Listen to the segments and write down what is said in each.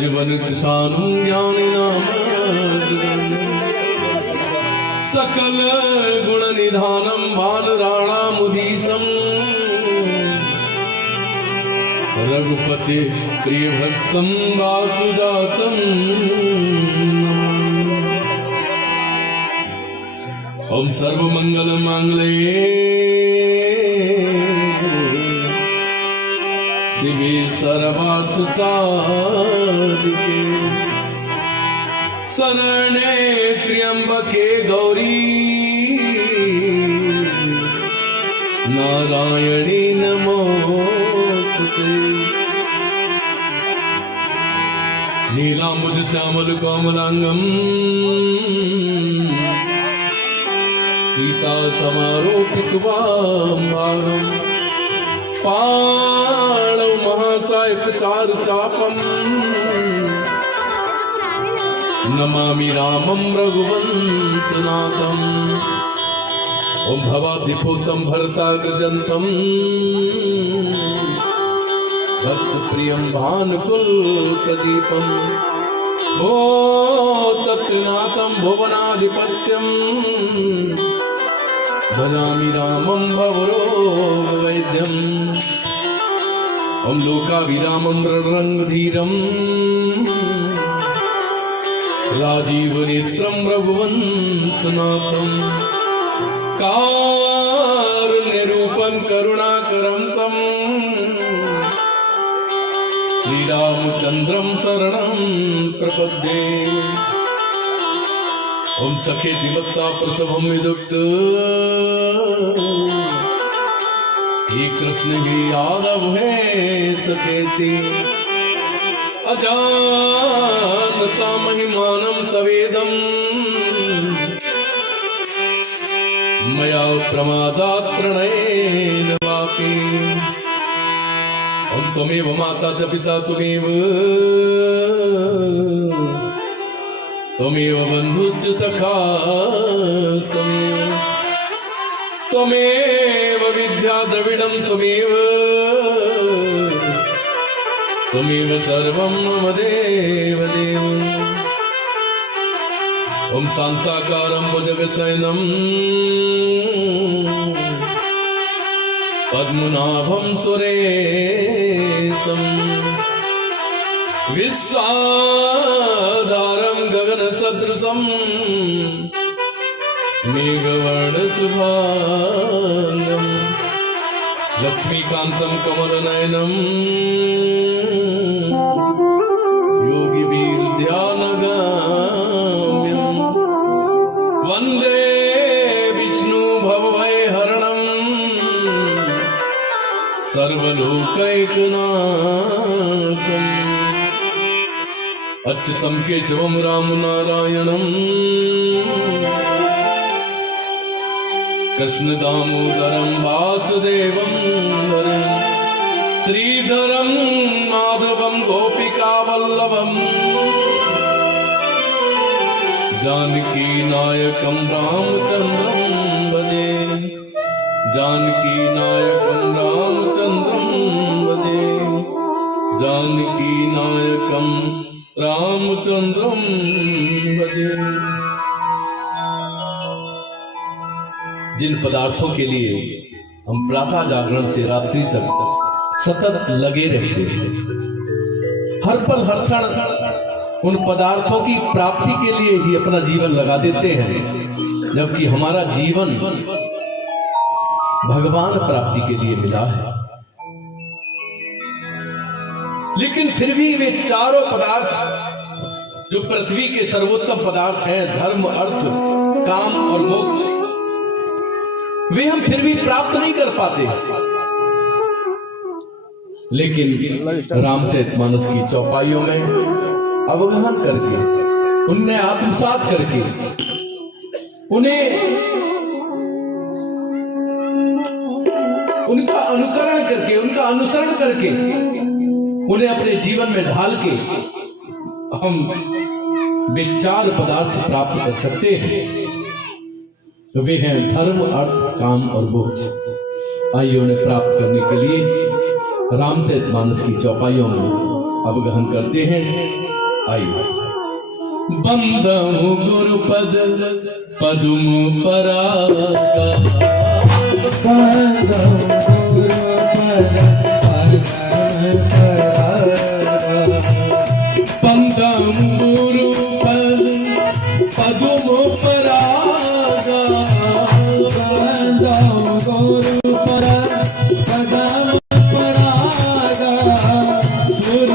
जीवन किसानु ज्ञानिनाम सकल गुण निधानम बालराणामुधीशम रघुपति प्रिय भक्तम वासुजातम ओम सर्वमंगल मांगल्ये शिवे सर्वार्थ साधिके शरणे त्र्यंबके गौरी नारायणी नमोस्तुते। नीलांबुज श्यामल कोमलांगम सीता समारोपितवाम्भारम पाणौ महासायक चारु चापम नमामि रामं रघुवंशनाथम। ओम भवाधिपूतं भरताग्रजंतं भक्तप्रियं भानुकुलप्रदीपं ओ तत्नाथं भुवनाधिपत्यं भजामि रामं भवरोगवैद्यम्। ओम लोकाभिरामं रणरंगधीरं राजीवनेत्रं रघुवंशनाथं कारुण्यरूपं करुणाकरं तं श्रीरामचन्द्रं शरणं प्रपद्ये। ओम सखेति मत्ता प्रसवं विदुक्त हे कृष्ण हे यादव है सकेति अजानता महिमानं तवेदं मया प्रमादात् प्रणयेन वापि। ओम त्वमेव माता च पिता त्वमेव बन्धुश्च सखा त्वमेव विद्या द्रविणं त्वमेव सर्वं मम देव देव। ओम शान्ताकारं भुजगशयनं पद्मनाभं सुरेशं विश्वाधारं गगनसदृशं मेघवर्णशुभांगं लक्ष्मीकान्तं कमलनयनं योगिभिर्ध्यानगम्यं वन्दे विष्णु भवभयहरणं सर्वलोकैकनाथम्। अच्युतं केशवं राम नारायणं कृष्ण दामोदरं वासुदेवं श्रीधरं माधवं गोपिका वल्लभं जानकी नायकं रामचन्द्रं भजे जानकी नायकं रामचन्द्रं भजे जानकी नायकं रामचन्द्रं भजे। जिन पदार्थों के लिए हम प्रातः जागरण से रात्रि तक सतत लगे रहते हैं, हर पल हर क्षण उन पदार्थों की प्राप्ति के लिए ही अपना जीवन लगा देते हैं, जबकि हमारा जीवन भगवान प्राप्ति के लिए मिला है। लेकिन फिर भी वे चारों पदार्थ जो पृथ्वी के सर्वोत्तम पदार्थ हैं, धर्म अर्थ काम और मोक्ष, वे हम फिर भी प्राप्त नहीं कर पाते। लेकिन रामचरितमानस की चौपाइयों में अवगाहन करके, उनमें आत्मसात करके, उन्हें उनका अनुकरण करके, उनका अनुसरण करके, उन्हें अपने जीवन में ढाल के हम वे चार पदार्थ प्राप्त कर सकते हैं। तो वे हैं धर्म अर्थ काम और मोक्ष। आइए उन्हें प्राप्त करने के लिए रामचरितमानस की चौपाइयों में अब गहन करते हैं। आइए। बंदम गुरुपद पदुम परागा, बंदम गुरुपद पदुम परागा, बंदम गुरुपद पदुम परागा, बंदम गुरुपद पदुम परागा, सुर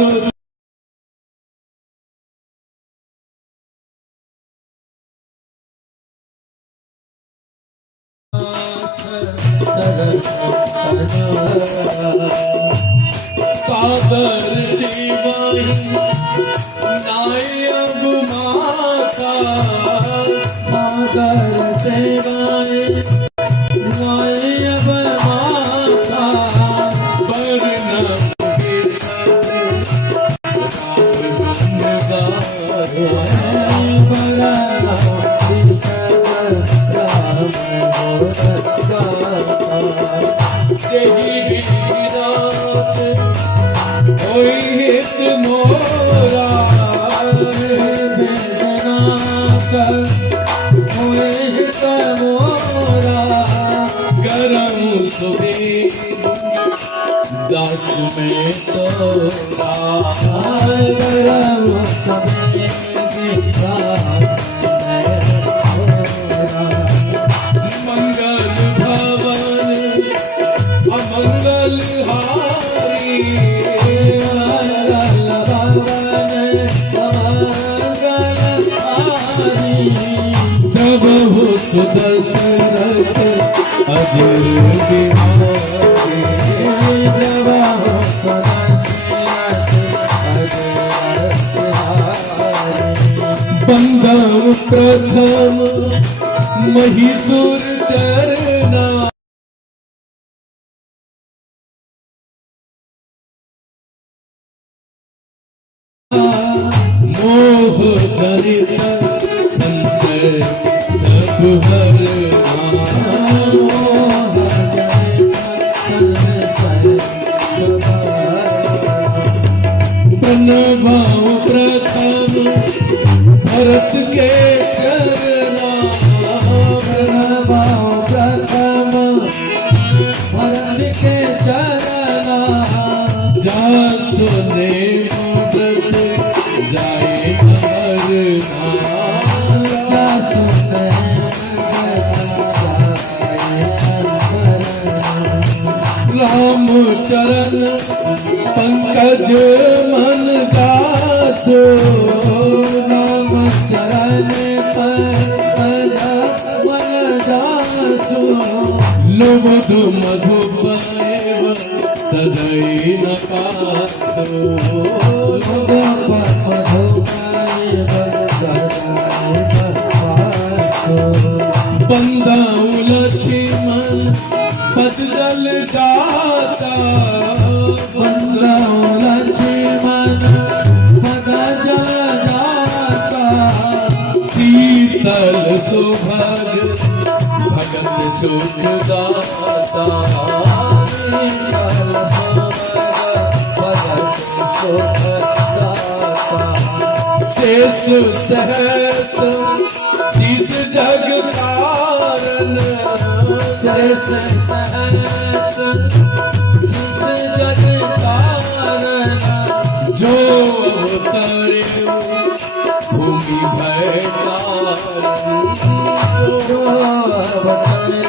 सागर शिवाई नायब माता, सागर सेवाए नायब माता, वर्णम के सब यही बीरात कोई हित मोरा, करम सुबीर दास में तोरा, मंगल भवन अमंगल हारी, प्रभु सुदशरथ अजर बिहारी, बंदम प्रथम महिषुर चरना, मोह जनित संशय सब हरना, प्रणभाव प्रथम भरत के चरना, प्रणभाव प्रथम भरत के चरना, जा सुने व्रत जाए हरना, राम चरण पंकज मन गासो, राम चरण पंकज मन गासो, लुब्ध मधुपैव तदई न पासो, बंदाऊ लक्ष्मण बदल जाता, बंदाऊ लक्ष्मण बदल जाता, शीतल सुभग भगत सुखदाता, शेष सहस शीस जग कारण, शेष सहस शीस जग कारण, जो अवतरे भूमि भय कारण, जो अवतरे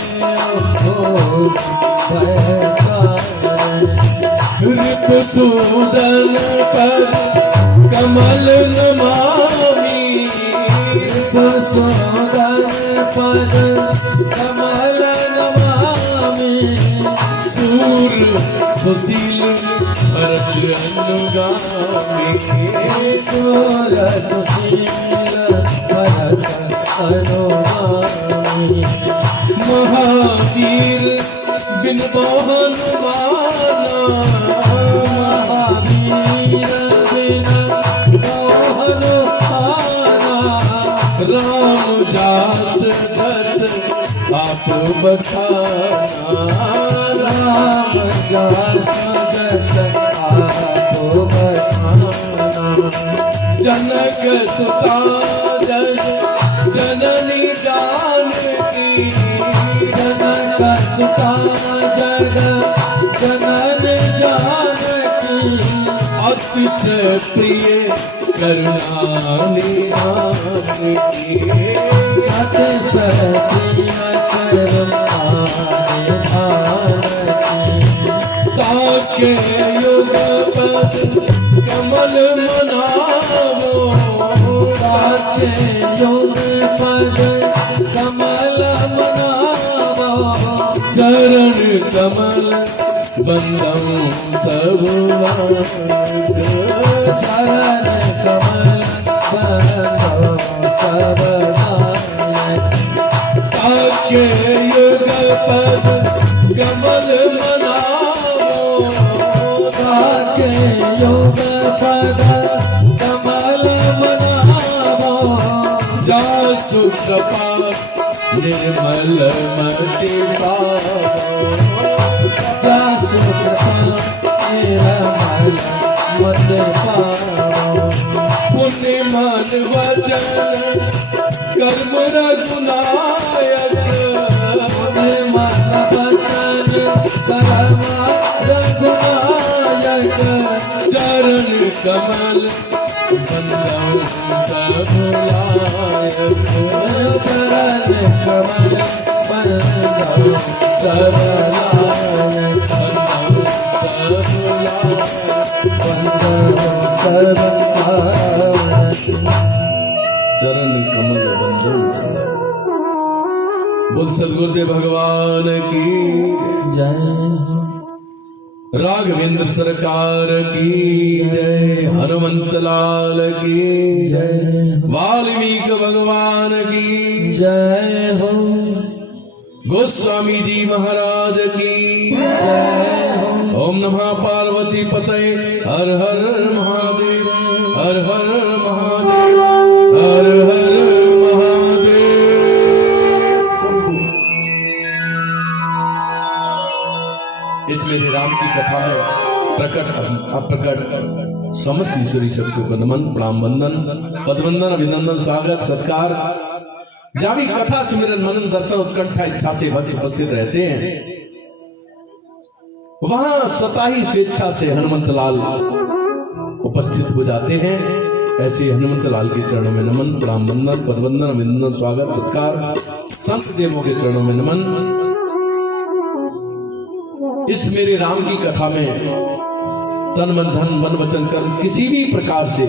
भय कारण, ऋतुसूदन पर कमल नमामि, ऋतुसूदन पर कमल नमामि, सूर सुशील भरत अनुगामी, सूर सुशील भरत अनुगामी, महावीर बिन मोहन माना, महावीर बिन मोहन माना, राम जास दस आप बखाना, राम जास दस आप बखाना, जनक सुता जस जननी जानकी, जनक सुता जग जनन जानकी, अतिशय प्रिय करुणा निधान की, अतिशय प्रिय करुणा निधान की, ताके युग पद कमल मनावो, ताके युग पद कमल मनावो, चरण कमल बंदम सब वर्ग, चरण कमल बंदो सब नायक, ताके युग पद कमल मनावो, ताके युग पद कमल मनावो, जासु कृपा निर्मल मति पावो, जासु कृपा निर्मल मति पावो, पुण्य मन वचन कर्म रघुनायक, पुण्य मन वचन कर्म रघुनायक, चरण कमल बंदम सब लायक, चरण कमल बंदो सब नायक, बंदम सब लायक, बंदो सब नायक। चरण कमल बंदम सब लायक। बोल सदगुरुदेव भगवान की जय हो, राघवेंद्र सरकार की जय, हनुमंत लाल की जय हो, वाल्मीकि भगवान की जय हो, गोस्वामी जी महाराज की जय हो। ओम नमः पार्वती पतये हर हर महादेव, हर हर महादेव, हर हर महादेव। इस मेरे राम की कथा में प्रकट अप्रकट समस्त ईश्वरी शक्तियों को नमन प्रणाम वंदन पदवंदन अभिनंदन स्वागत सत्कार। जहाँ भी कथा सुमिरन मनन दर्शन उत्कंठा इच्छा से भक्त उपस्थित रहते हैं, वहां स्वतः ही स्वेच्छा से हनुमंत लाल उपस्थित हो जाते हैं। ऐसे हनुमंत लाल के चरणों में नमन प्रणाम वंदन पदवंदन अभिनंदन स्वागत सत्कार। संत देवों के चरणों में नमन। इस मेरे राम की कथा में तन मन धन मन वचन कर किसी भी प्रकार से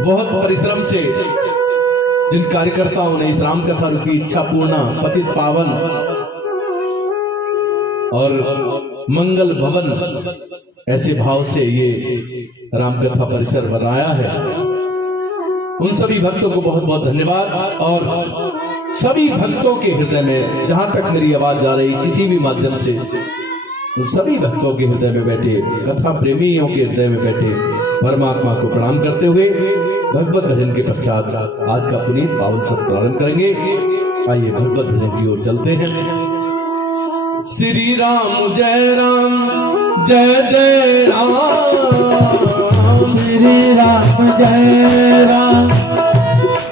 बहुत परिश्रम से जिन कार्यकर्ताओं ने इस राम कथा रूपी इच्छा पूर्णा पतित पावन और मंगल भवन ऐसे भाव से ये राम कथा परिसर बनाया है, उन सभी भक्तों को बहुत बहुत धन्यवाद। और सभी भक्तों के हृदय में जहां तक मेरी आवाज जा रही किसी भी माध्यम से, उन सभी भक्तों के हृदय में बैठे कथा प्रेमियों के हृदय में बैठे परमात्मा को प्रणाम करते हुए भगवत भजन के पश्चात आज का पुनीत पावन सत्र प्रारंभ करेंगे। आइए भगवत भजन की ओर चलते हैं। श्री राम जय राम जय जय राम, श्री राम जय राम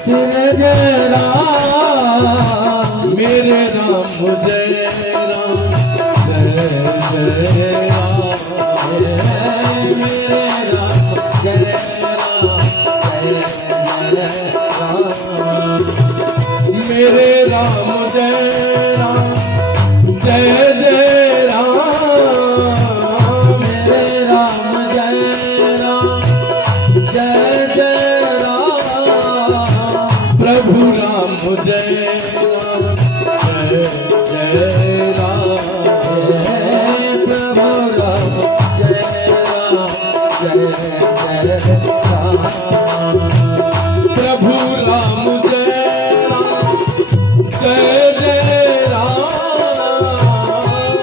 जय जय राम, मेरे राम जय राम जय जय राम, मेरे राम जय राम जय जय राम, मेरे राम जय राम जय जय राम, मेरे राम जय राम जय जय राम, प्रभु राम जय राम जय जय राम, प्रभु राम जय राम जय जय राम, प्रभु राम जय राम जय जय राम,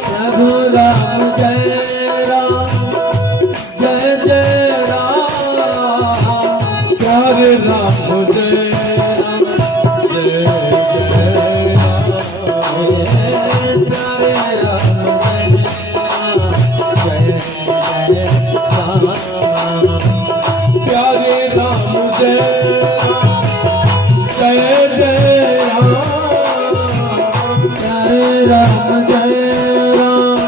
प्रभु राम जय राम जय जय राम, प्यारे राम जय राम जय जय राम, प्यारे राम जय जय राम, प्यारे राम जय जय जय राम, प्यारे राम जय राम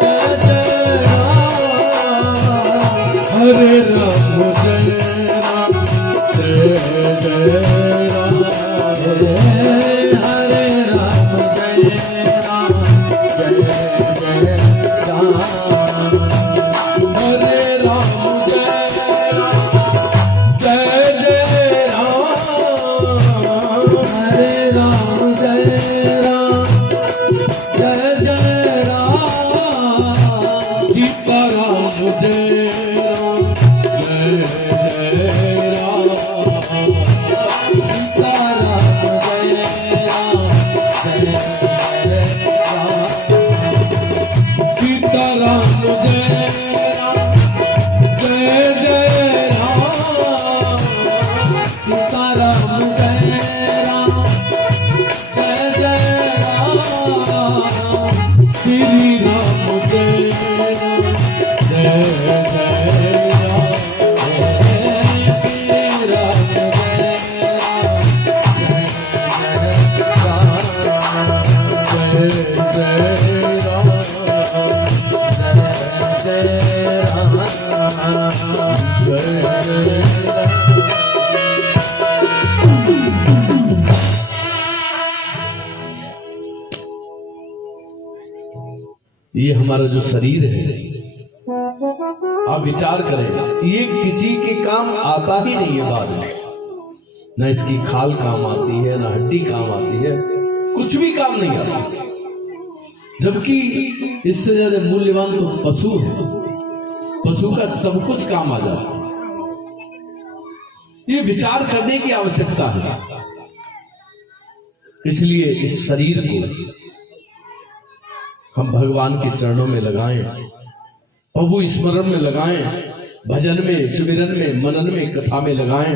जय जय राम, हरे राम जय राम जय जय राम, हरे राम जय राम जय जय राम, हरे राम जय राम जय जय राम, हरे राम जय राम जय जय राम, सीता राम जय राम जय जय राम, सीता राम जय राम जय जय राम, सीता राम जय राम जय जय राम, सीता राम जय राम जय जय राम, श्री राम जय राम जय जय राम, श्री राम जय राम जय जय राम, जय जय राम जय जय राम, ये हमारा जो शरीर है, आप विचार करें, ये किसी के काम आता ही नहीं है बाद में। न इसकी खाल काम आती है, न हड्डी काम आती है, कुछ भी काम नहीं आता। जबकि इससे ज्यादा मूल्यवान तो पशु है, पशु का सब कुछ काम आ जाता है। ये विचार करने की आवश्यकता है। इसलिए इस शरीर को हम भगवान के चरणों में लगाएं, प्रभु स्मरण में लगाएं, भजन में, सुमिरन में, मनन में, कथा में लगाएं।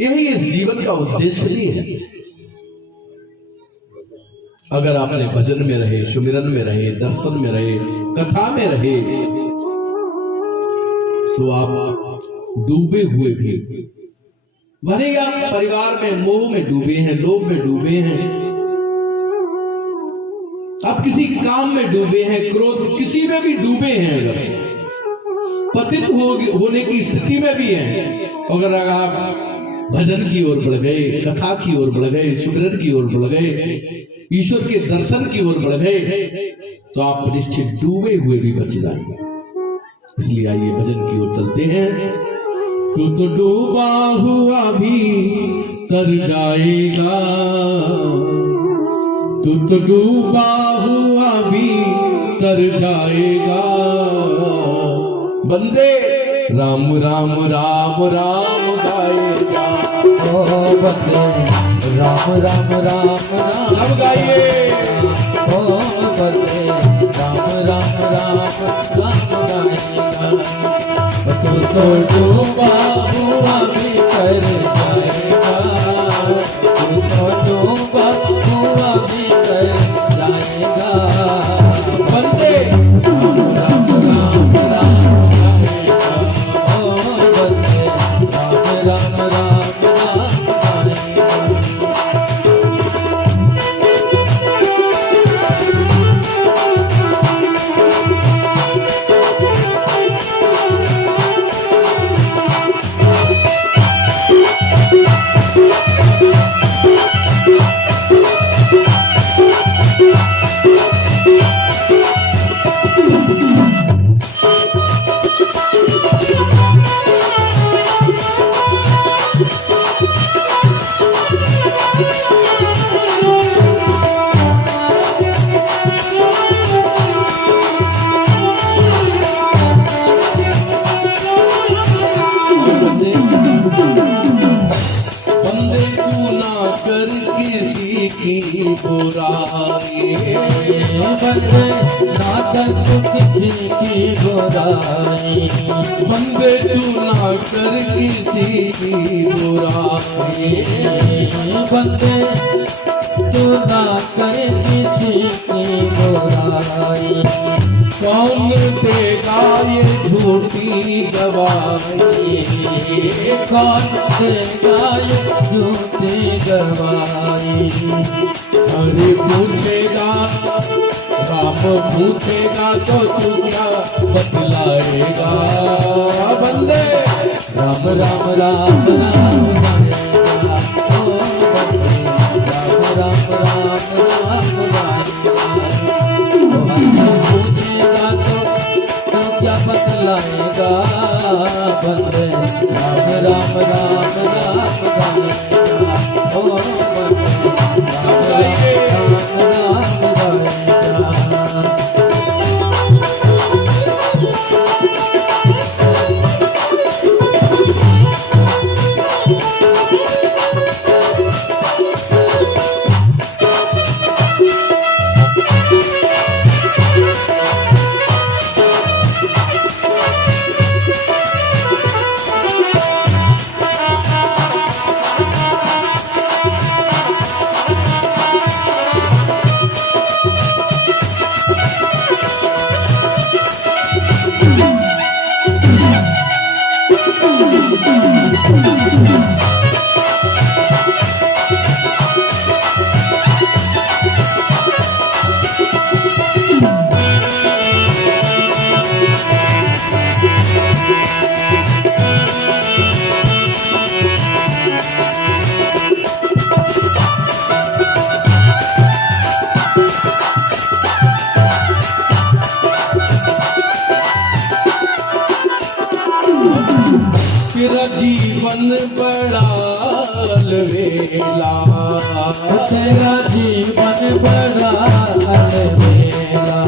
यही इस जीवन का उद्देश्य ही है। अगर आपने भजन में रहे, सुमिरन में रहे, दर्शन में रहे, कथा में रहे, तो आप डूबे हुए भी, भले ही आप परिवार में मोह में डूबे हैं, लोभ में डूबे हैं, आप किसी काम में डूबे हैं, क्रोध किसी में भी डूबे हैं, अगर पतित होने की स्थिति में भी हैं, अगर आप भजन की ओर बढ़ गए, कथा की ओर बढ़ गए, सुमिरन की ओर बढ़ गए, ईश्वर के दर्शन की ओर बढ़ गए, तो आप निश्चित डूबे हुए भी बच जाएंगे। इसलिए आइए भजन की ओर चलते हैं। तू तो डूबा हुआ भी तर जाएगा, तू तो डूबा हुआ भी तर जाएगा, बंदे राम राम राम राम गाएगा। ओ बंदे राम राम राम राम सब गाइए। ओ बंदे राम राम राम राम गाएगा। तू तो डूबा हुआ भी तर जाएगा, तू तो डूबा हुआ भी तर जाएगा, बंदे राम राम राम राम गाएगा। ओ बंदे राम राम राम राम गाएगा। बंदे तू ना कर किसी की बुराई, बंदे ना कर तू किसी की बुराई, बंदे तू ना कर किसी की बुराई, बंदे तू ना कर किसी की बुराई, कौन देगा ये झूठी गवाही, कौन देगा ये झूठी गवाही। हरि पूछेगा राम पूछेगा तो तू क्या बतलाएगा। बंदे राम राम राम राम गाएगा, ओ बंदे राम राम राम राम गाएगा। ओ बंदे पूछेगा तो क्या बतलाएगा। बंदे राम राम राम राम गाएगा, ओ बंदे राम राम राम गाएगा। तेरा जीवन बड़ा अलबेला, तेरा जीवन बड़ा अलबेला।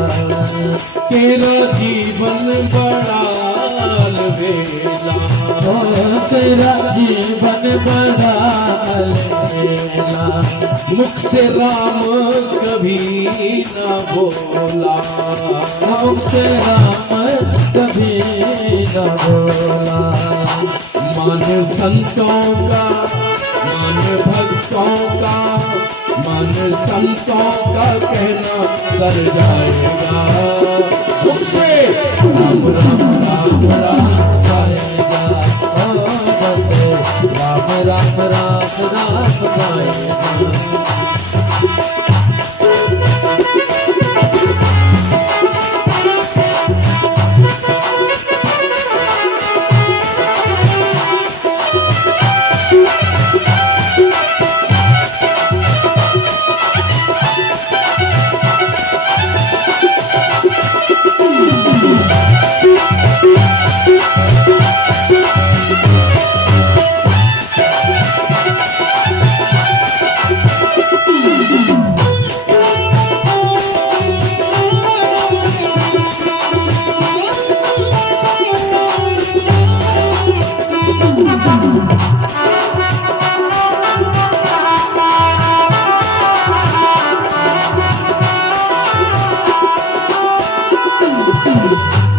तेरा जीवन बड़ा अलबेला। ओ तेरा जीवन बड़ा अलबेला। मुख से राम कभी न बोला, मुख से राम कभी न बोला। मान संतों का मान भक्तों का मान संतों का कहना कर जाएगा। मुख से राम राम राम राम गाएगा, ओ बंदे राम राम राम राम गाएगा।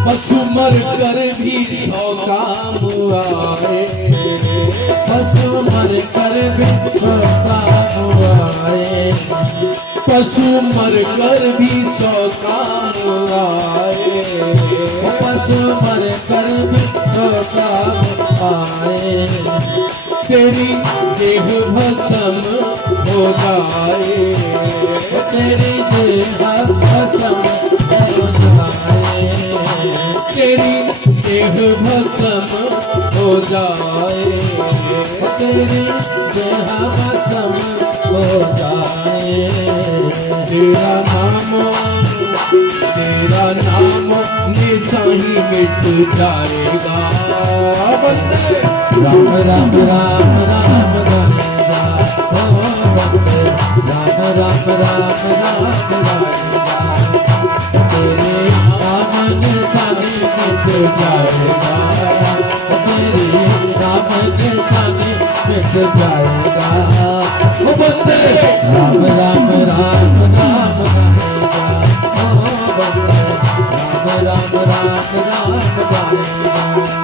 पशु मर कर भी 100 काम आए, पशु मर कर भी 100 काम आए। पशु मर कर भी 100 काम आए। पशु मर कर भी 100 काम आए। तेरी देह भस्म हो जाए, तेरी देह भस्म हो जाए। तेरी देह भस्म हो जाए। तेरी देह भस्म हो जाए। तेरा नाम निशानी मिट जाएगा। बंदे राम राम राम राम गाएगा, ओ बंदे राम राम राम राम गाएगा। तेरे नाम निशानी मिट जाएगा। तेरे नाम निशानी मिट जाएगा। ओ बंदे राम राम राम राम गाएगा, ओ बंदे राम राम राम राम गाएगा।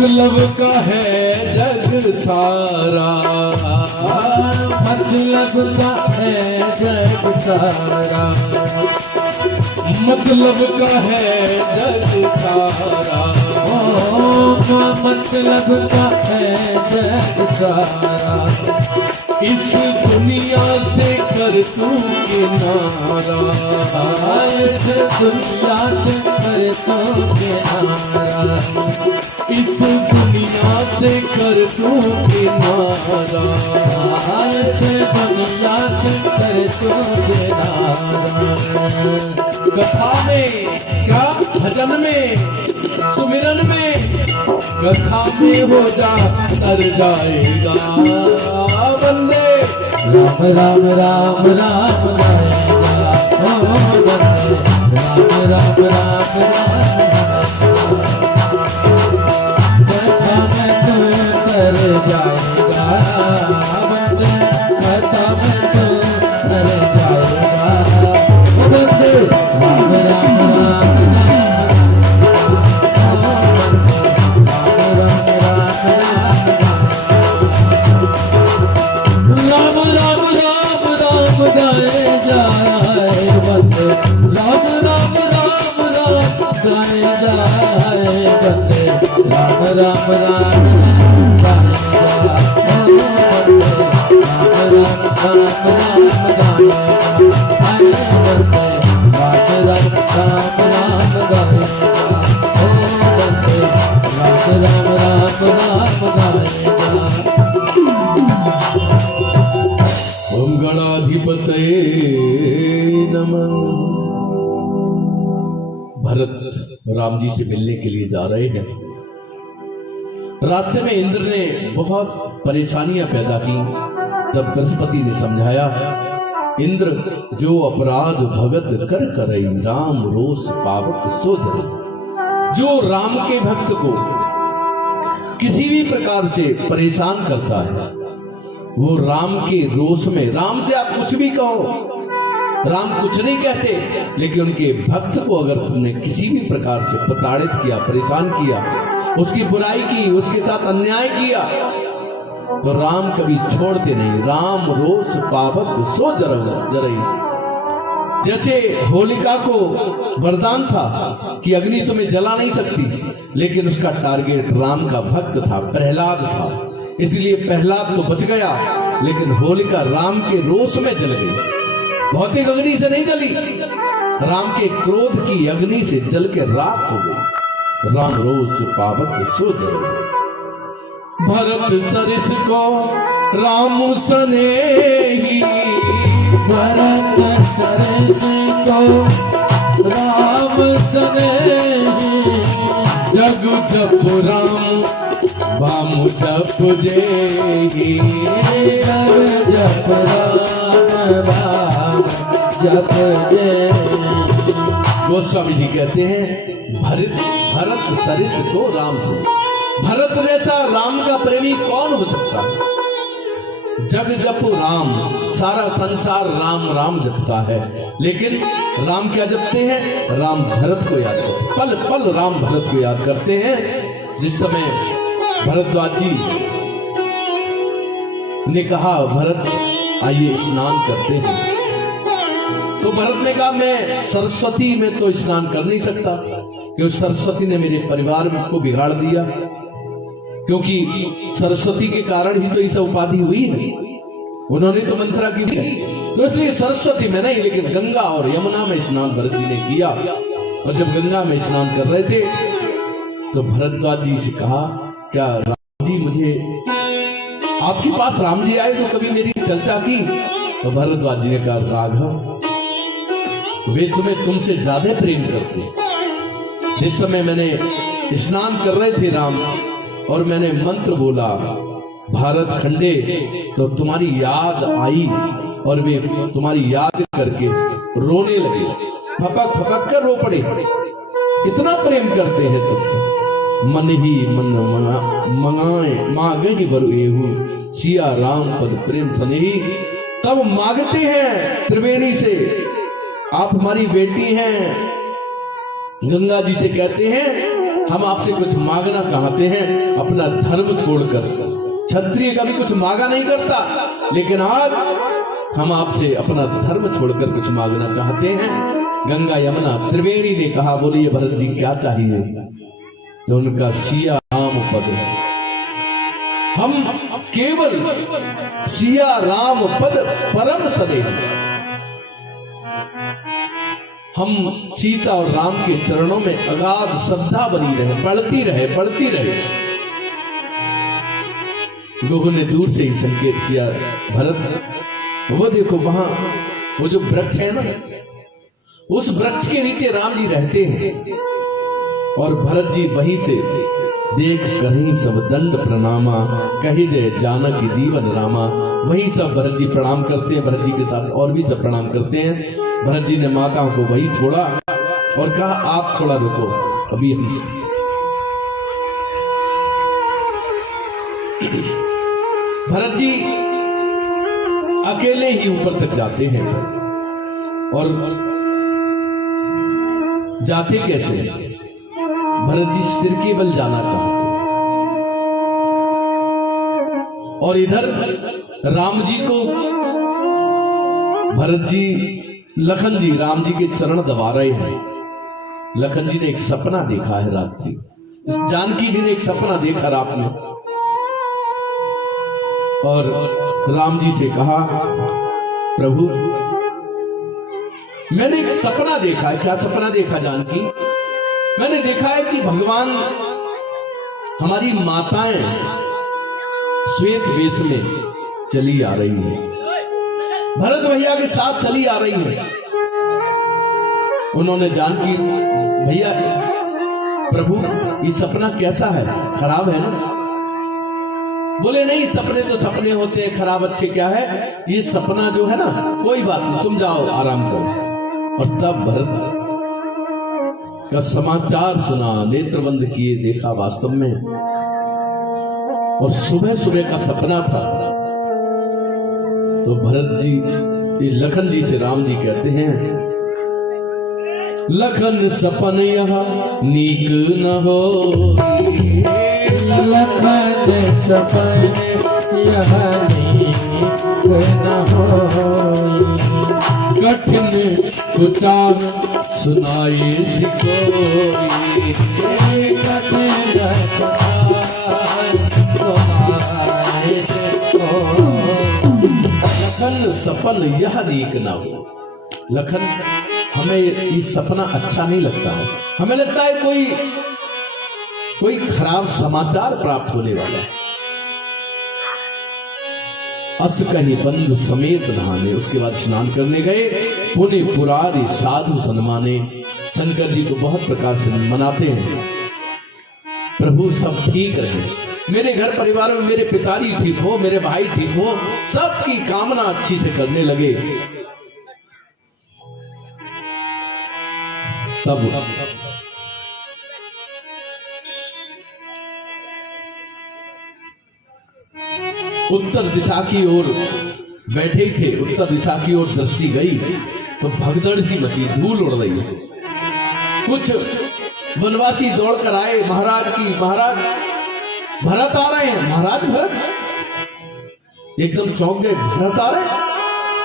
मतलब का है जग सारा, मतलब का है जग सारा, मतलब का है जग सारा, मतलब का है जग सारा। इस दुनिया से कर तू किनारा, इस दुनिया से कर तू किनारा, इस दुनिया से कर तू किनारा, इस दुनिया से कर तू किनारा। कथा में क्या भजन में सुमिरन में, कथा में हो जा कर जाएगा बंदे, राम राम राम राम गाएगा ओ बंदे, राम राम राम राम कथा में तू कर जाएगा बंदे, कथा में तू कर जाएगा बंदे, राम राम राम राम राम राम ओम गणाधिपतये नमः। भरत राम जी से मिलने के लिए जा रहे हैं। रास्ते में इंद्र ने बहुत परेशानियां पैदा की। तब बृहस्पति ने समझाया, इंद्र जो अपराध भगत कर करई, राम रोष पावक सो जरे। जो राम के भक्त को किसी भी प्रकार से परेशान करता है, वो राम के रोष में, राम से आप कुछ भी कहो, राम कुछ नहीं कहते, लेकिन उनके भक्त को अगर तुमने किसी भी प्रकार से प्रताड़ित किया, परेशान किया, उसकी बुराई की, उसके साथ अन्याय किया, तो राम कभी छोड़ते नहीं। राम रोष पावक सो जरई। जैसे होलिका को वरदान था कि अग्नि तुम्हें जला नहीं सकती, लेकिन उसका टारगेट राम का भक्त था, प्रहलाद था, इसलिए प्रहलाद तो बच गया, लेकिन होलिका राम के रोष में जल गई। भौतिक अग्नि से नहीं जली, राम के क्रोध की अग्नि से जल के राख हो गई। राम रोष पावक सो जल। भरत सरिस को राम सनेही, भरत सरिस को राम सनेही, जग जप राम बाम जप जेही, जग जप राम बाम जप जेही। गोस्वामी जी कहते हैं, भरत सरिस को राम से, भरत जैसा राम का प्रेमी कौन हो सकता है। जग जप राम, सारा संसार राम राम जपता है, लेकिन राम क्या जपते हैं? राम भरत को याद करते, पल पल राम भरत को याद करते हैं। जिस समय भरद्वाज जी ने कहा, भरत आइए स्नान करते हैं, तो भरत ने कहा, मैं सरस्वती में तो स्नान कर नहीं सकता, क्योंकि सरस्वती ने मेरे परिवार को बिगाड़ दिया, क्योंकि सरस्वती के कारण ही तो इस उपाधि हुई है, उन्होंने तो मंत्रा की है, तो इसलिए सरस्वती में नहीं, लेकिन गंगा और यमुना में स्नान भरत जी ने किया। और जब गंगा में स्नान कर रहे थे, तो भरद्वाज जी से कहा, क्या राम जी, मुझे आपके पास राम जी आए तो कभी मेरी चर्चा की? तो भरद्वाज जी ने कहा, राघव, वे तुम्हें तुमसे ज्यादा प्रेम करते। जिस समय मैंने स्नान कर रहे थे राम, और मैंने मंत्र बोला भारत खंडे, तो तुम्हारी याद आई, और वे तुम्हारी याद करके रोने लगे, फपक फपक कर रो पड़े। कितना प्रेम करते हैं तुझसे। मन ही मन मंगाए मांगे बरु एहू, सिया राम पद प्रेम सनेही। तब मांगते हैं त्रिवेणी से, आप हमारी बेटी हैं, गंगा जी से कहते हैं हम आपसे कुछ मांगना चाहते हैं अपना धर्म छोड़कर। क्षत्रिय कभी कुछ मांगा नहीं करता, लेकिन आज हम आपसे अपना धर्म छोड़कर कुछ मांगना चाहते हैं। गंगा यमुना त्रिवेणी ने कहा, बोलिए भरत जी क्या चाहिए? तो उनका सिया राम पद। हम केवल सिया राम पद परम सदे, हम सीता और राम के चरणों में अगाध श्रद्धा बनी रहे, बढ़ती रहे, बढ़ती रहे। लोगों ने दूर से ही संकेत किया, भरत वो देखो वहां वो जो वृक्ष है ना, उस वृक्ष के नीचे राम जी रहते हैं। और भरत जी वहीं से देख करहीं सब दंड प्रणामा, कहे जय जानकी जीवन रामा। वहीं सब भरत जी प्रणाम करते हैं, भरत जी के साथ और भी सब प्रणाम करते हैं। भरत जी ने माताओं को वही छोड़ा और कहा, आप थोड़ा रुको, अभी हम भरत जी अकेले ही ऊपर तक जाते हैं। और जाते कैसे? भरत जी सिर के बल जाना चाहते हैं। और इधर राम जी को भरत जी, लखन जी राम जी के चरण दबा रहे हैं। लखन जी ने एक सपना देखा है रात जी, जानकी जी ने एक सपना देखा रात में, और राम जी से कहा, प्रभु मैंने एक सपना देखा है। क्या सपना देखा जानकी? मैंने देखा है कि भगवान, हमारी माताएं श्वेत वेश में चली आ रही है, भरत भैया के साथ चली आ रही है। उन्होंने जानकी, भैया प्रभु ये सपना कैसा है, खराब है ना? बोले नहीं, सपने तो सपने होते हैं, खराब अच्छे क्या है, ये सपना जो है ना, कोई बात नहीं, तुम जाओ आराम करो। और तब भरत का समाचार सुना, नेत्र बंद किए, देखा वास्तव में, और सुबह सुबह का सपना था। तो भरत जी, ये लखन जी से राम जी कहते हैं, लखन सपन यहाँ नीक न हो, लखन सपन यहाँ नीक न हो, कठिन उचार सुनाए सिकोई, कठिन उचार सुनाए सिकोई। लखन सपन यह नीक ना हो। लखन, हमें ये सपना अच्छा नहीं लगता है, हमें लगता है कोई खराब समाचार प्राप्त होने वाला है। अस कहीं बंधु समेत नहाने, उसके बाद स्नान करने गए। पुण्य पुरारी साधु सन्माने, शंकर जी को बहुत प्रकार से मनाते हैं, प्रभु सब ठीक रहे, मेरे घर परिवार में मेरे पिताजी ठीक हो, मेरे भाई ठीक हो, सबकी कामना अच्छी से करने लगे। तब उत्तर दिशा की ओर बैठे ही थे, उत्तर दिशा की ओर दृष्टि गई तो भगदड़ सी मची, धूल उड़ रही है। कुछ वनवासी दौड़कर आए महाराज की, महाराज भरत आ रहे हैं, महाराज भरत। एकदम चौंक गए, भरत आ रहे हैं?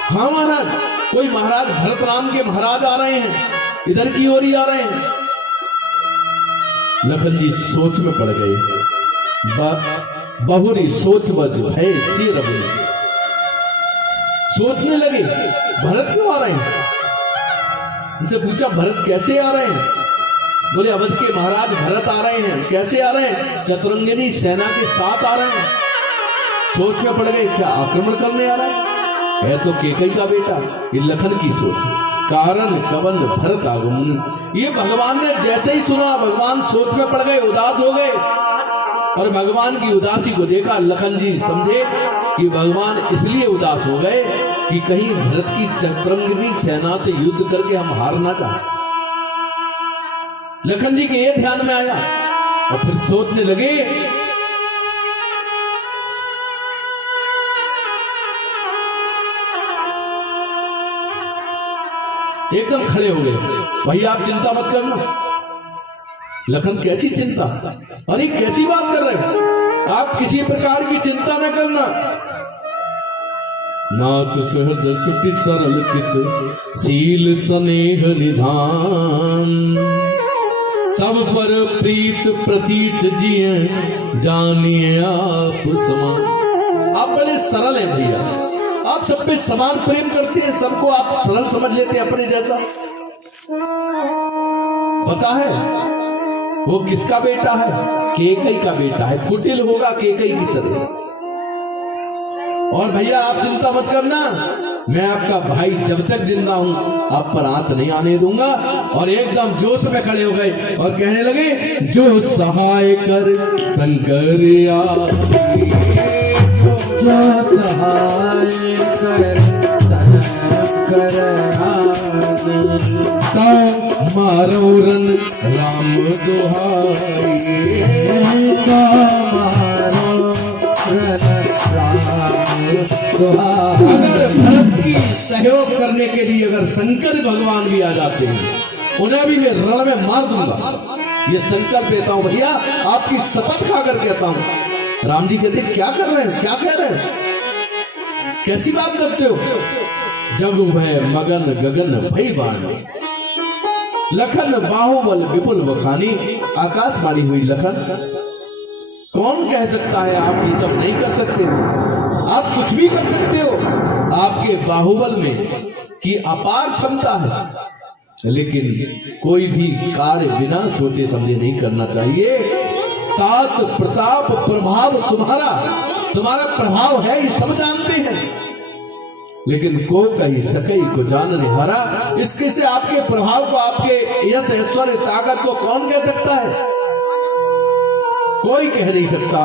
हाँ महाराज, कोई महाराज भरत राम के महाराज आ रहे हैं, इधर की ओर ही आ रहे हैं। लखन जी सोच में पड़ गए, बहुरी सोच बज है सिर रबुल। सोचने लगे भरत क्यों आ रहे हैं। उनसे पूछा भरत कैसे आ रहे हैं। बोले अवध के महाराज भरत आ रहे हैं। कैसे आ रहे हैं? चतुरंगिनी सेना के साथ आ रहे हैं। सोच में पड़ गए, क्या आक्रमण करने आ रहा है तो केकई का बेटा। ये लखन की सोच है। कारण कवन भरत आगमन, ये भगवान ने जैसे ही सुना भगवान सोच में पड़ गए, उदास हो गए। और भगवान की उदासी को देखा, लखन जी समझे कि भगवान इसलिए उदास हो गए कि कहीं भरत की चतुरंगिनी सेना से युद्ध करके हम हार ना जाए। लखन जी के ये ध्यान में आया और फिर सोचने लगे, एकदम खड़े हो गए। भैया आप चिंता मत करना, लखन कैसी चिंता, अरे कैसी बात कर रहे हैं आप, किसी प्रकार की चिंता न करना। नाथ सहृद सुटि सरल चित शील स्नेह निधान, सब पर प्रीत प्रतीत जिए जानिए आप समान। आप बड़े सरल हैं भैया, आप सब पे समान प्रेम करते हैं, सबको आप सरल समझ लेते हैं अपने जैसा। पता है वो किसका बेटा है? केकई का बेटा है, कुटिल होगा केकई की तरह। और भैया आप चिंता मत करना, मैं आपका भाई जब तक जिंदा हूं आप पर आंच नहीं आने दूंगा। और एकदम जोश में खड़े हो गए और कहने लगे, जो सहाय कर शंकर आए, जो सहाय कर शंकर आए, मारो रन राम दुहाई, मारो रन अगर भरत की सहयोग करने के लिए अगर शंकर भगवान भी आ जाते हैं, उन्हें भी मैं रण में मार दूंगा। ये संकल्प लेता हूं भैया, आपकी शपथ खाकर कहता हूं। राम जी कहते क्या कर रहे हैं, क्या कह रहे हैं, कैसी बात करते हो? जग भय मगन गगन भई बाण, लखन बाहुबल विपुल बखानी। आकाशवाणी हुई, लखन कौन कह सकता है आप ये सब नहीं कर सकते, आप कुछ भी कर सकते हो। आपके बाहुबल में की अपार क्षमता है, लेकिन कोई भी कार्य बिना सोचे समझे नहीं करना चाहिए। तात प्रताप प्रभाव तुम्हारा प्रभाव है, ये सब जानते हैं, लेकिन को कही सकई को जानने हारा। इसके से आपके प्रभाव को, आपके यश ऐश्वर्य ताकत को कौन कह सकता है? कोई कह नहीं सकता।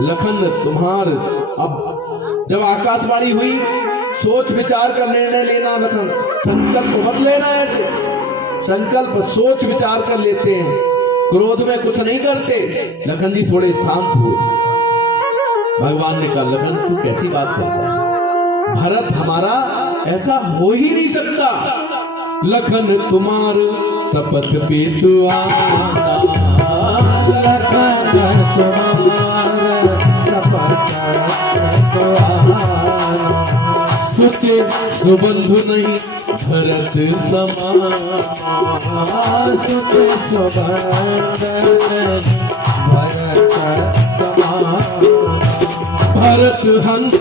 लखन तुम्हार, अब जब आकाशवाणी हुई, सोच विचार कर निर्णय लेना। लखन संकल्प मत लेना, ऐसे संकल्प सोच विचार कर लेते हैं, क्रोध में कुछ नहीं करते। लखन जी थोड़े शांत हुए। भगवान ने कहा, लखन तू कैसी बात करता है, भरत हमारा ऐसा हो ही नहीं सकता। लखन तुम्हार शपथ पे तू आना, लखन तुम्हार शपथ पे तू आना, सुचे सुबंधु नहीं भरत समान, सुचे सुबंधु नहीं भरत समान। भरत हंस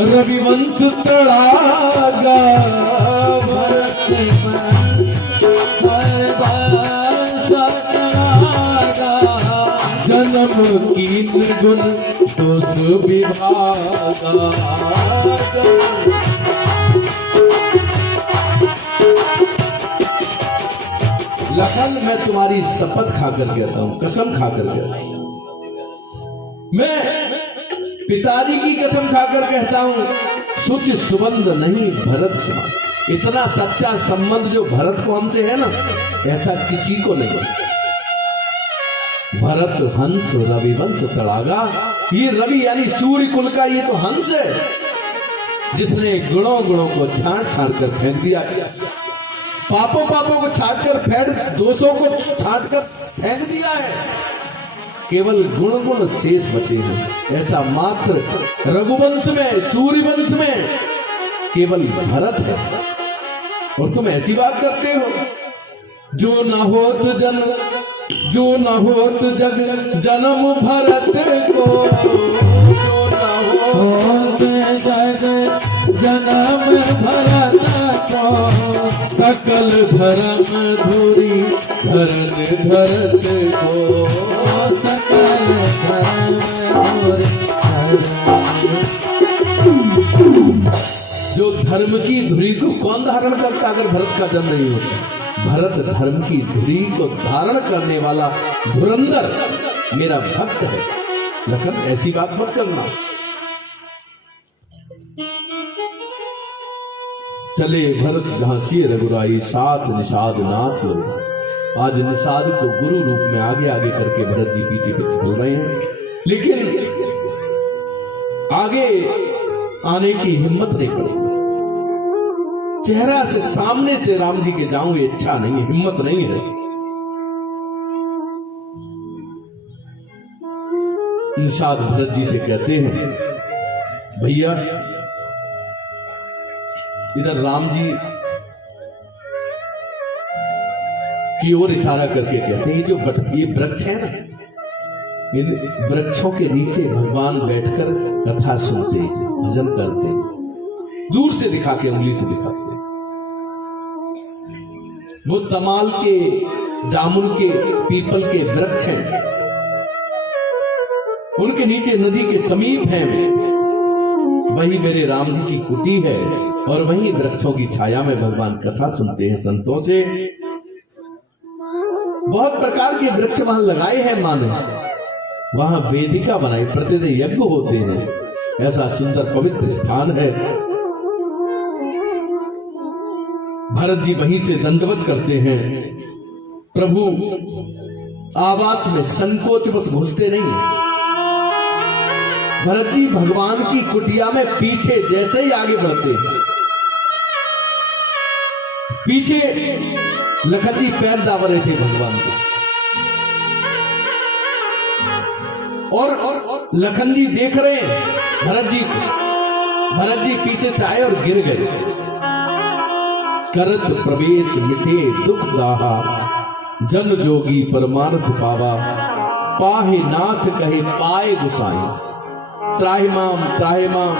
रविवंश तड़ागा, भरत वंश तड़ागा, जन्म कीन गुण दोष विभागा। लखन मैं तुम्हारी शपथ खाकर कहता हूं, कसम खाकर कहता हूं, मैं पिताजी की कसम खाकर कहता हूं, सुच सुबंध नहीं भरत समान। इतना सच्चा संबंध जो भरत को हमसे है ना, ऐसा किसी को नहीं। भरत हंस रविवंश तड़ागा, ये रवि यानी सूर्य कुल का ये तो हंस है, जिसने गुणों को छांट कर फेंक दिया, पापों को छांट कर फेंक, दोषों को छांट कर फेंक दिया है। केवल गुण शेष बचे हैं। ऐसा मात्र रघुवंश में, सूर्यवंश में केवल भरत है, और तुम ऐसी बात करते हो। जो न होत जग जन्म भरत को, जो न होत जग जन्म भरत को, सकल धर्म धुरी धरन भरत को, सकल धर्म धुरी जो धर्म की धुरी को कौन धारण करता अगर भरत का जन्म नहीं होता? भरत धर्म की धुरी को धारण करने वाला धुरंधर मेरा भक्त है। लखन ऐसी बात मत करना। चले भरत जहां सी रघुराई, साथ निषाद नाथ लग। आज निषाद को गुरु रूप में आगे करके भरत जी पीछे चल रहे हैं, लेकिन आगे आने की हिम्मत नहीं पड़ती। चेहरा से सामने से राम जी के जाऊं ये इच्छा नहीं है, हिम्मत नहीं है। निषाद भरत जी से कहते हैं, भैया इधर राम जी की ओर इशारा करके कहते हैं, जो ये वृक्ष है ना, इन वृक्षों के नीचे भगवान बैठकर कथा सुनते हैं, भजन करते हैं, दूर से दिखा के उंगली से दिखाते हैं। वो तमाल के, जामुन के, पीपल के वृक्ष हैं, उनके नीचे नदी के समीप हैं, वही मेरे राम जी की कुटी है और वही वृक्षों की छाया में भगवान कथा सुनते हैं संतों से। बहुत प्रकार के वृक्ष वहां लगाए हैं माने, वहां वेदिका बनाई, प्रतिदिन यज्ञ होते हैं, ऐसा सुंदर पवित्र स्थान है। भरत जी वहीं से दंडवत करते हैं। प्रभु आवास में संकोच बस घुसते नहीं है। भरत जी भगवान की कुटिया में पीछे जैसे ही आगे बढ़ते हैं, पीछे लखन जी पैर दाव रहे थे भगवान को, और लखन जी देख रहे हैं भरत जी को। भरत जी पीछे से आए और गिर गए। करत प्रवेश मिटे दुख दाहा, जन जोगी परमार्थ पावा, पाहे नाथ कहे पाए गुसाई, त्राहिमाम त्राहिमाम।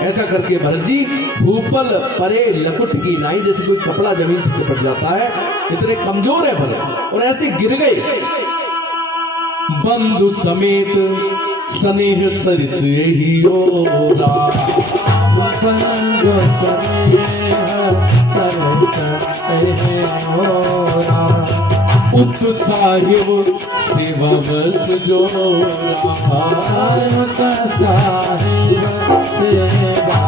ऐसा करके भरत जी भूपल परे लकुट की नाई, जैसे कोई कपड़ा जमीन से चिपट जाता है, इतने कमजोर है भरत, और ऐसे गिर गए। बंधु समेत स्नेह सरिस यही ओरा, बंधु समेत ओरा, उत्साहिब सेवा बस जोरा, साहिब सेवा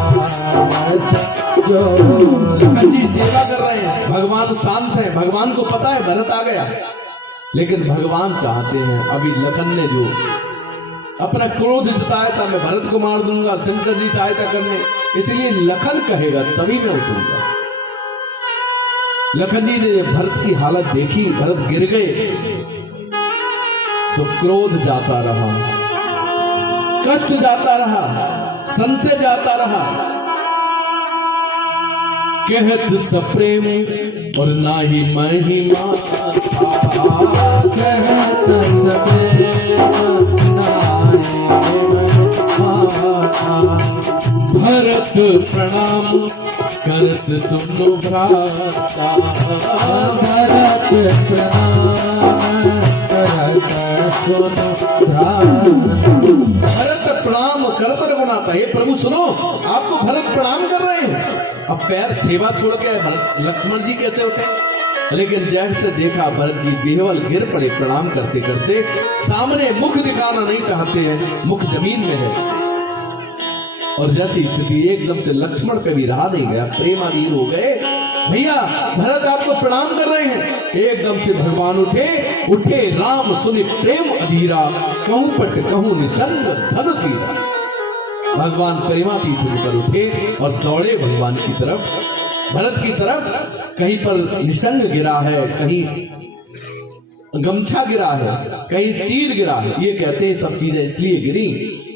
बस जोरा। लखन जी सेवा कर रहे हैं, भगवान शांत है, भगवान को पता है भरत आ गया, लेकिन भगवान चाहते हैं, अभी लखन ने जो अपना क्रोध जताया था, मैं भरत को मार दूंगा, शंकर जी सहायता करने, इसलिए लखन कहेगा तभी मैं उठूंगा। लखन जी ने भरत की हालत देखी, भरत गिर गए, तो क्रोध जाता रहा, कष्ट जाता रहा, संशय जाता रहा। कहत सप्रेम और ना ही महिमा, कहत सप्रेम भरत प्रणाम करत सुनो भ्राता, भरत प्रणाम करत सुनो भ्राता। भरत प्रणाम करत रघुनाथा, हे प्रभु सुनो, आपको भरत प्रणाम कर रहे हैं। अब पैर सेवा छोड़ के लक्ष्मण जी कैसे उठे? लेकिन जैसे देखा भरत जी बेहवल गिर पड़े प्रणाम करते करते, सामने मुख दिखाना नहीं चाहते हैं, मुख जमीन में है। और जैसी स्थिति एकदम से लक्ष्मण कभी रहा नहीं गया, प्रेमाधीन हो गए। भैया भरत आपको प्रणाम कर रहे हैं। एकदम से भगवान उठे राम सुनि प्रेम अधीरा, कहूं पट कहूं निसंग धन तीरा। भगवान प्रेमातीत होकर उठे और दौड़े भगवान की तरफ, भरत की तरफ। कहीं पर निसंग गिरा है, कहीं गमछा गिरा है, कहीं तीर गिरा है। ये कहते हैं सब चीजें इसलिए गिरी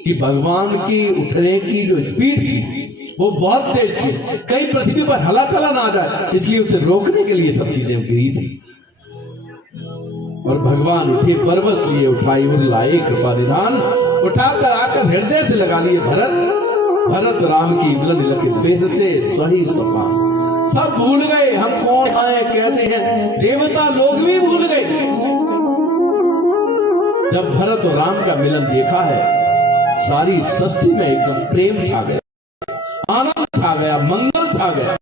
कि भगवान की उठने की जो स्पीड थी वो बहुत तेज थी, कहीं पृथ्वी पर हला चला ना जाए, इसलिए उसे रोकने के लिए सब चीजें गिरी थी। और भगवान उठे, परवश लिए उठाई और लाए कृपा निधान, उठाकर आकर हृदय से लगा लिए भरत राम की मिलन लगे बेहते सही सपान। सब भूल गए हम कौन आए कैसे हैं, देवता लोग भी भूल गए। जब भरत और राम का मिलन देखा है, सारी सृष्टि में एकदम प्रेम छा गया, आनंद छा गया, मंगल छा गया।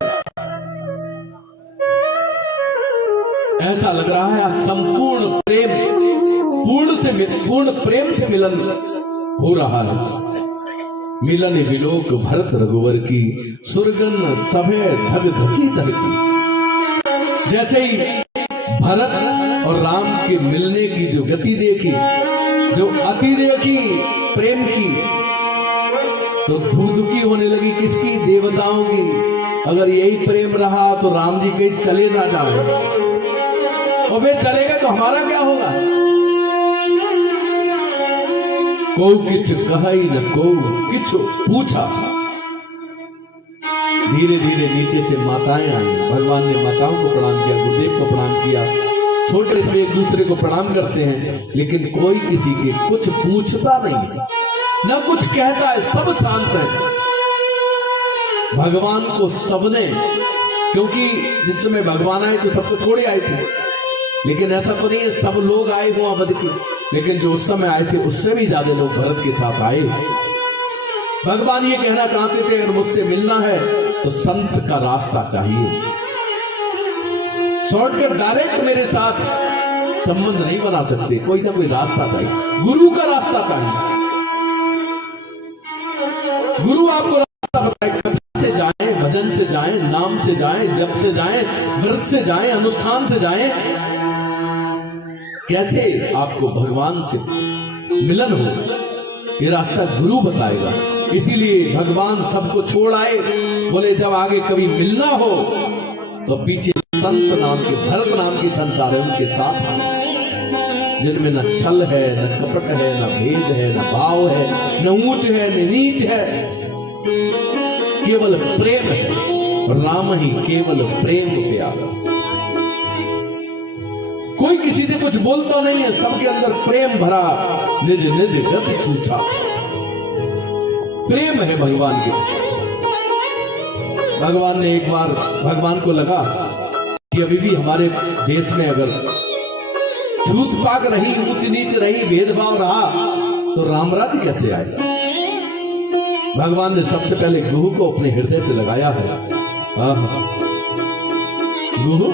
ऐसा लग रहा है संपूर्ण प्रेम, पूर्ण प्रेम से मिलन हो रहा है। मिलन विलोक भरत रघुवर की, सुरगन सभे धग धकी धरकी। जैसे ही भरत और राम के मिलने की जो गति देखी, जो अति देखी प्रेम की, तो धुकधुकी होने लगी। किसकी? देवताओं की। अगर यही प्रेम रहा तो राम जी कहीं चले ना जाए, और वे चलेगा तो हमारा क्या होगा? को किछ कही न को किछ पूछा। धीरे धीरे नीचे से माताएं आई। भगवान ने माताओं को प्रणाम किया, गुरुदेव को प्रणाम किया। छोटे से एक दूसरे को प्रणाम करते हैं, लेकिन कोई किसी के कुछ पूछता नहीं है, न कुछ कहता है, सब शांत है। भगवान को सबने, क्योंकि जिस समय भगवान आए तो सबको छोड़े आए थे, लेकिन ऐसा तो नहीं है सब लोग आए हो अवध के, लेकिन जो उस समय आए थे उससे भी ज्यादा लोग भरत के साथ आए। भगवान ये कहना चाहते थे, अगर मुझसे मिलना है तो संत का रास्ता चाहिए, शॉर्टकट डायरेक्ट मेरे साथ संबंध नहीं बना सकते, कोई ना कोई रास्ता चाहिए, गुरु का रास्ता चाहिए। गुरु आपको रास्ता बताए, कथा से जाएं, भजन से जाएं, नाम से जाएं, जप से जाएं, व्रत से जाएं, अनुष्ठान से जाएं, कैसे आपको भगवान से मिलन हो, ये रास्ता गुरु बताएगा। इसीलिए भगवान सबको छोड़ आए, बोले जब आगे कभी मिलना हो तो पीछे संत नाम के, भरत नाम की संतान उनके साथ आए, जिनमें न छल है, न कपट है, न भेद है, न भाव है, न ऊंच है, न नीच है, केवल प्रेम है। राम ही केवल प्रेम प्यारा। कोई किसी से कुछ बोलता नहीं है, सबके अंदर प्रेम भरा, निज निज गति छूछा। प्रेम है भगवान के। भगवान ने एक बार, भगवान को लगा कि अभी भी हमारे देश में अगर छूत पाक रही, ऊंच नीच रही, भेदभाव रहा, तो रामराज्य कैसे आएगा। भगवान ने सबसे पहले गुरु को अपने हृदय से लगाया है। गुरु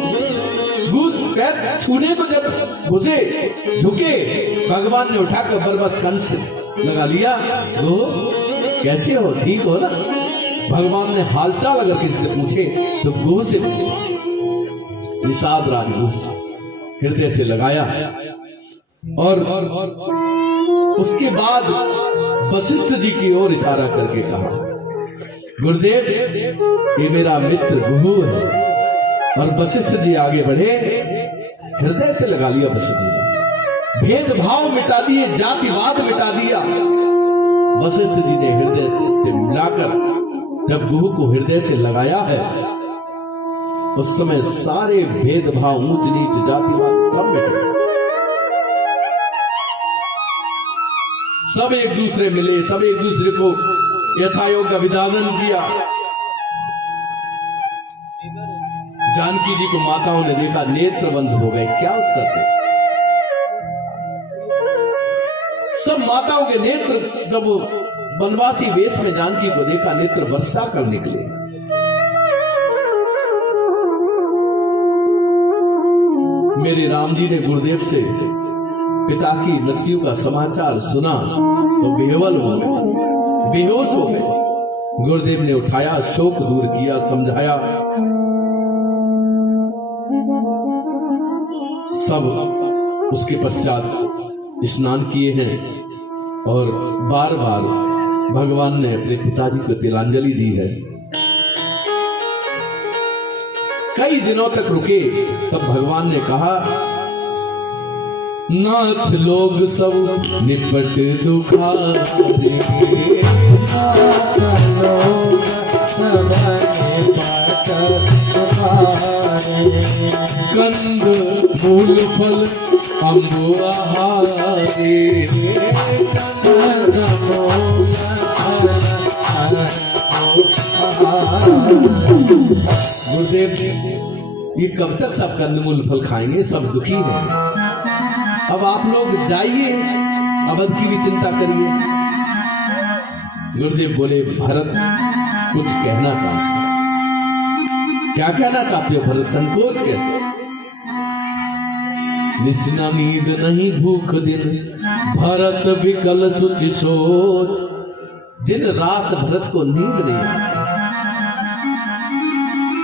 पैर छूने को जब घुसे, झुके, भगवान ने उठाकर बरबस कंस लगा लिया। गुरु कैसे हो, ठीक हो ना। भगवान ने हालचाल अगर किसी से पूछे तो गुरु से पूछे, निषाद राज गुरु से हृदय से लगाया। और उसके बाद वशिष्ठ जी की ओर इशारा करके कहा, गुरुदेव ये मेरा मित्र गुरु है। और वशिष्ठ जी आगे बढ़े, हृदय से लगा लिया वशिष्ठ जी ने, भेदभाव मिटा दिए, जातिवाद मिटा दिया। वशिष्ठ जी ने हृदय से मिलाकर जब गुरु को हृदय से लगाया है, उस समय सारे भेदभाव, ऊंच नीच, जातिवाद सब मिट गए। सब एक दूसरे मिले, सब एक दूसरे को यथायोग्य अभिवादन किया। जानकी जी को माताओं ने देखा, नेत्र बंद हो गए, क्या उत्तर थे। सब माताओं के नेत्र, जब वनवासी वेश में जानकी को देखा, नेत्र वर्षा कर निकले। मेरे राम जी ने गुरुदेव से पिता की मृत्यु का समाचार सुना तो बेहवल हो गए, बेहोश हो गए। गुरुदेव ने उठाया, शोक दूर किया, समझाया। सब उसके पश्चात स्नान किए हैं और बार बार भगवान ने अपने पिताजी को तिलांजलि दी है। कई दिनों तक रुके, तब भगवान ने कहा, नाथ लोग सब निपट दुखारे, कंद मूल फल अम्बु आहारे, गुरुदेव ये कब तक सब कंदमूल फल खाएंगे, सब दुखी हैं। अब आप लोग जाइए, अवध की भी चिंता करिए। गुरुदेव बोले, भरत कुछ कहना चाहते, क्या कहना चाहते हो भरत, संकोच कैसे। निस्ना नींद नहीं भूख दिन, भरत विकल सुचि सोच। दिन रात भरत को नींद नहीं आती,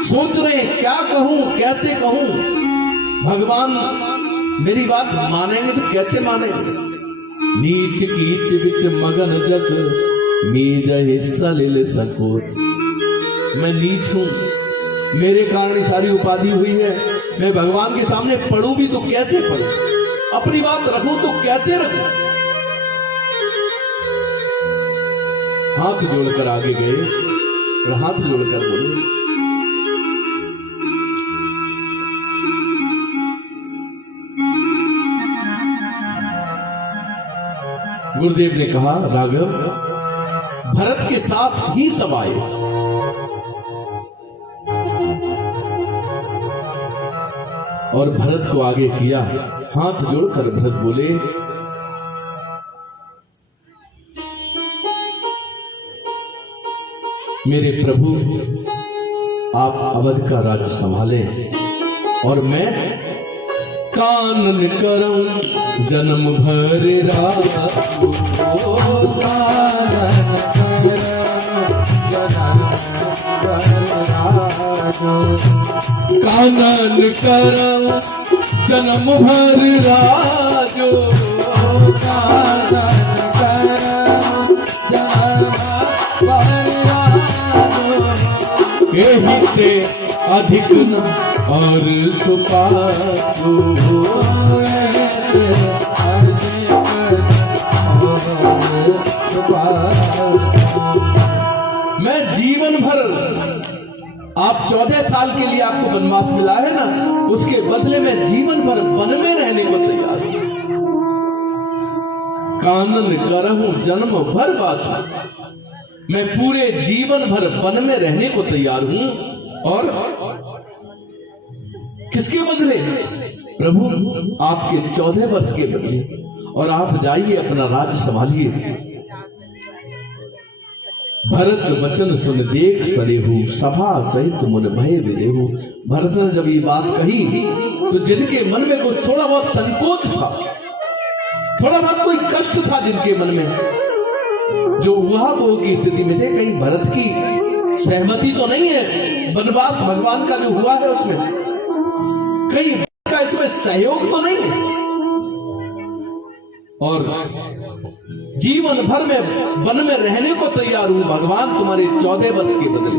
सोच रहे हैं क्या कहूं, कैसे कहूं। भगवान मेरी बात मानेंगे तो कैसे मानेंगे। नीच कीच बिच मगन जस, मीज हिस्सा ले सकोच। मैं नीच हूं, मेरे कारण सारी उपाधि हुई है। मैं भगवान के सामने पढ़ूं भी तो कैसे पढ़ूं, अपनी बात रखूं तो कैसे रखूं। हाथ जोड़कर आगे गए और हाथ जोड़कर बोले, गुरुदेव ने कहा, राघव, भरत के साथ ही सब आए। और भरत को आगे किया, हाथ जोड़कर भरत बोले, मेरे प्रभु, आप अवध का राज्य संभालें और मैं कानन करऊं जन्म भर राजो, कानन करऊं जन्म भर राजो, कानन करऊं जन्म भर यही से अधिक न और सुपासु, मैं जीवन भर, आप 14 साल के लिए आपको वनवास मिला है ना, उसके बदले में जीवन भर वन में रहने को तैयार हूं। कानन करहूं जन्म भर वासु, मैं पूरे जीवन भर वन में रहने को तैयार हूं। और किसके बदले? प्रभु, आपके 14 वर्ष के बदले। और आप जाइए, अपना राज्य संभालिए। भरत वचन सुन देख सरेहु, सभा सहित मुन भय विदेहु। भरत ने जब ये बात कही तो जिनके मन में कुछ थोड़ा बहुत संकोच था, थोड़ा बहुत कोई कष्ट था जिनके मन में, जो उहापोह की स्थिति में थे, कहीं भरत की सहमति तो नहीं है वनवास भगवान का जो हुआ है उसमें, कहीं का इसमें सहयोग तो नहीं है। और जीवन भर में वन में रहने को तैयार हूं भगवान, तुम्हारे 14 वर्ष के बदले।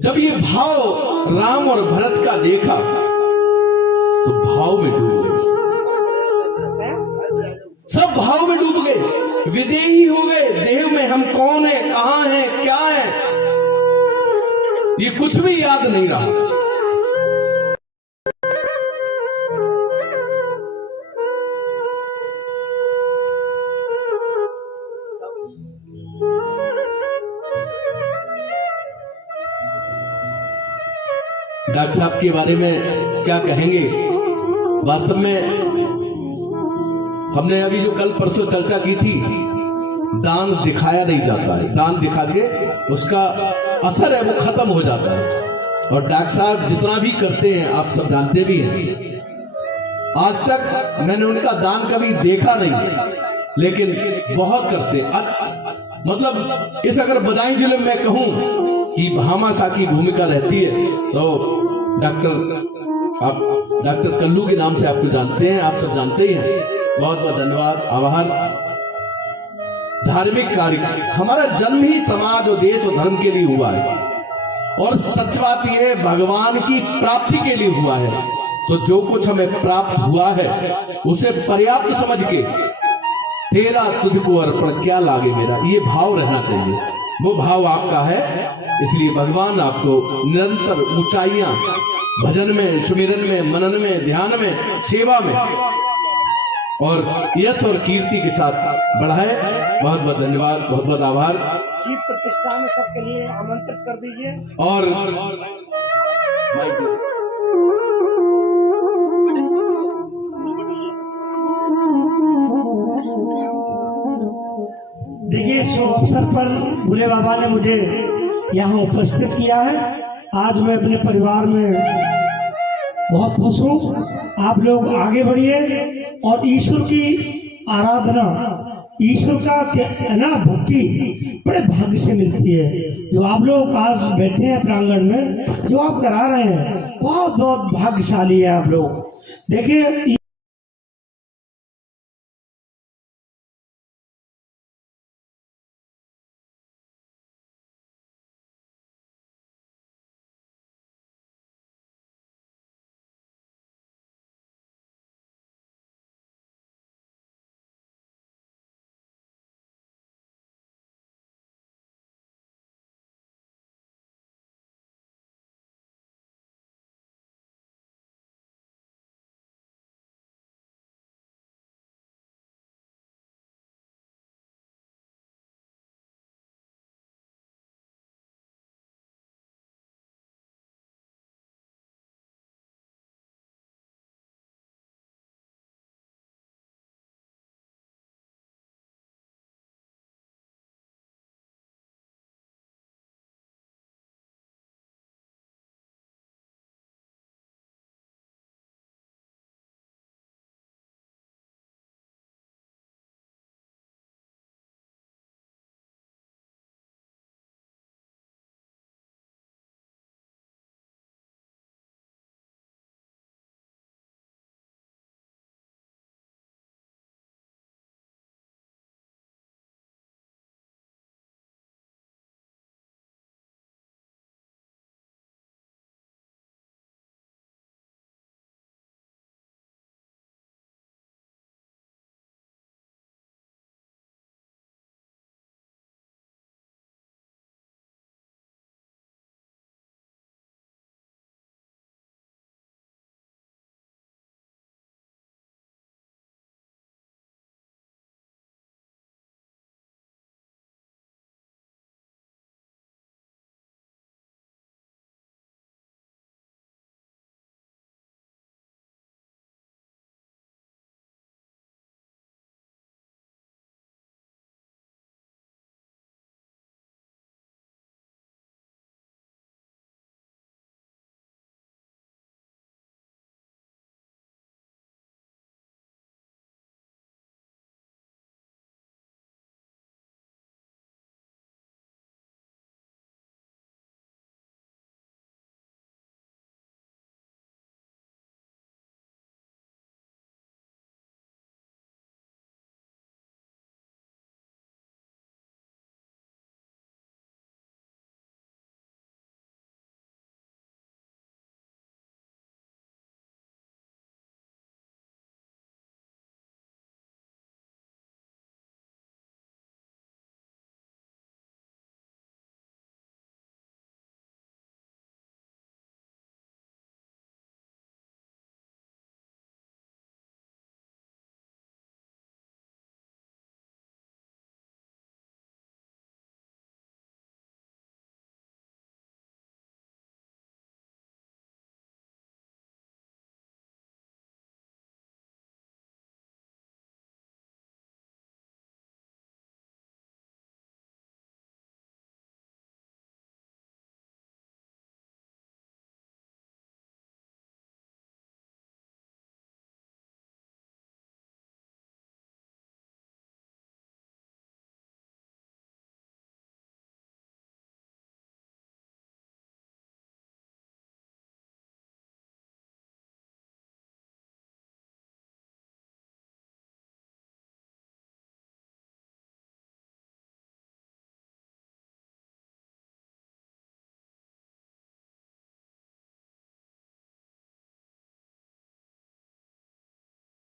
जब ये भाव राम और भरत का देखा तो भाव में डूब गए, सब भाव में डूब गए, विदेही हो गए। देह में हम कौन है, कहां है, क्या है, ये कुछ भी याद नहीं रहा। डॉक्टर साहब के बारे में क्या कहेंगे? वास्तव में हमने अभी जो कल परसों चर्चा की थी, दान दिखाया नहीं जाता है, दान दिखा के उसका असर है वो खत्म हो जाता है। और डॉक्टर साहब जितना भी करते हैं, आप सब जानते भी हैं, आज तक मैंने उनका दान कभी देखा नहीं, लेकिन बहुत करते हैं। मतलब इस अगर बदायूं जिले में मैं कहूं कि भामाशाह की भूमिका रहती है, तो डॉक्टर कल्लू के नाम से आपको जानते हैं, आप सब जानते ही हैं। बहुत बहुत धन्यवाद, आभार। धार्मिक कार्य, हमारा जन्म ही समाज और देश और धर्म के लिए हुआ है, और सच बात यह है भगवान की प्राप्ति के लिए हुआ है। तो जो कुछ हमें प्राप्त हुआ है उसे पर्याप्त समझ के तेरा तुझको अर्पण क्या लागे मेरा, ये भाव रहना चाहिए। वो भाव आपका है, इसलिए भगवान आपको निरंतर ऊंचाइयां भजन में, सुमिरन में, मनन में, ध्यान में, सेवा में और यश और कीर्ति के साथ बढ़ाए। बहुत बहुत धन्यवाद, बहुत बहुत आभार। जीव प्रतिष्ठा में सबके लिए आमंत्रित कर दीजिए। और देखिए, शुभ अवसर पर भोले बाबा ने मुझे यहाँ उपस्थित किया है। आज मैं अपने परिवार में बहुत खुश हूँ। आप लोग आगे बढ़िए और ईश्वर की आराधना, ईश्वर का ना भक्ति बड़े भाग्य से मिलती है। जो आप लोग आज बैठे हैं प्रांगण में, जो आप करा रहे हैं, बहुत बहुत भाग्यशाली है आप लोग। देखिए,